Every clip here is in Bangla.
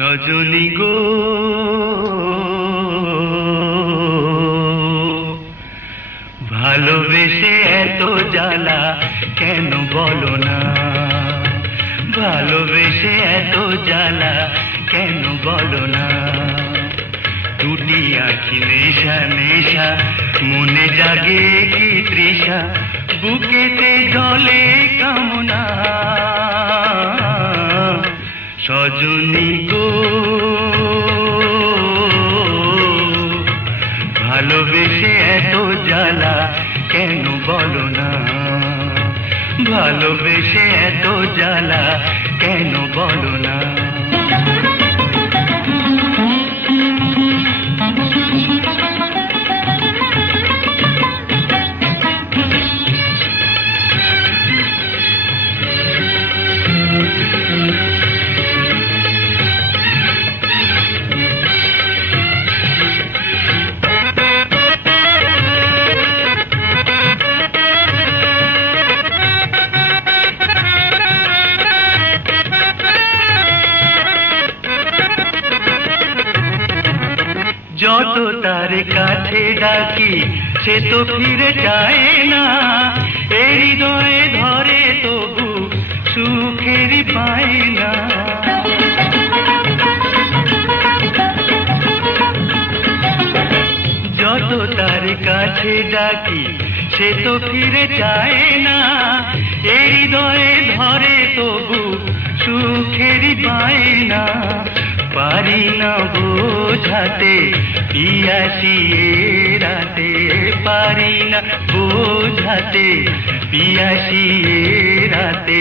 সজনী গো ভালোবেসে এত জ্বালা কেন বলো না, ভালোবেসে এত জ্বালা কেন বলো না। দুটি আঁখি নেশা নেশা, মনে জাগে কি তৃষা, বুকেতে জলে কামনা। সজনী গো ভালোবেসে এত জ্বালা কেন বলো না, ভালোবেসে এত জ্বালা কেন বলো না। যত তার কাছে ডাকি সে তো ফিরে যায় না, এই হৃদয়ে ধরে তবু সুখের পায় না। যত তার কাছে ডাকি সে তো ফিরে যায় না, এই হৃদয়ে ধরে তবু সুখের পায় না। পারি না বোঝাতে পিয়াসি রাতে, পারি না বোঝাতে পিয়াসি রাতে,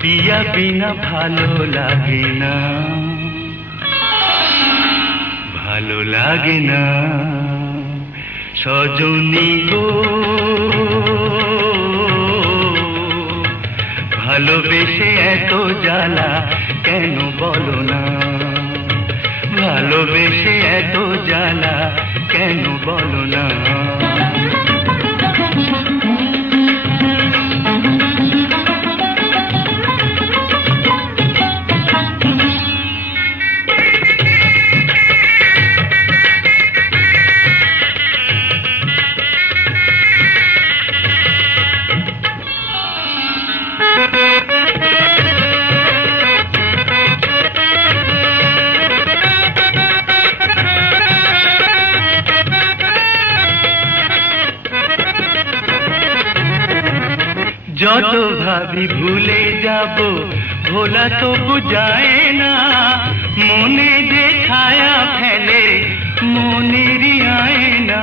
পিয়া বিনা ভালো লাগে না, ভালো লাগে না। সজনী গো ভালোবেসে এত জ্বালা কেন বলো না, ভালোবেসে এত জ্বালা কেন বলো না। যত ভাবি ভুলে যাব ভোলা তো বুঝায় না, মনে যে ছায়া ফেলে মনেরই আয়না।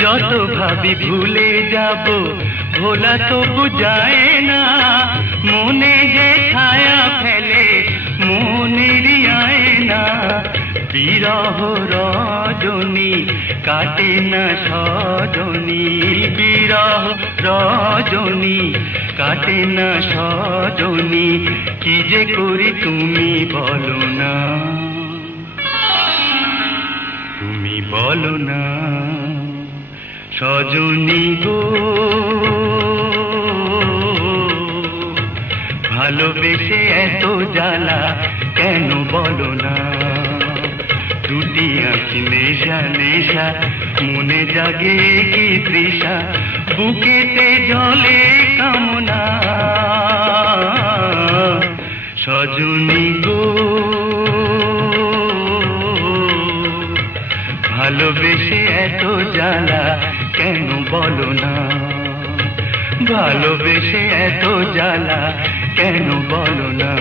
যত ভাবি ভুলে যাব ভোলা তো বুঝায় না, মনে যে ছায়া ফেলে মনেরই আয়না। বিরহ রজনী কাটে না সজনী, বিরহ রজনী কাটে না সজনী, কি যে করি তুমি বলো না, তুমি বলো না। সজনী গো ভালোবেসে এত জ্বালা কেন বলো না। দুটি আঁখি নেশা নেশা, মনে জাগে কি তৃষা, বুকেতে জলে কামনা। সজনী গো ভালোবেসে এত জ্বালা কেন বলো না, ভালোবেসে এত জ্বালা কেন বলো না।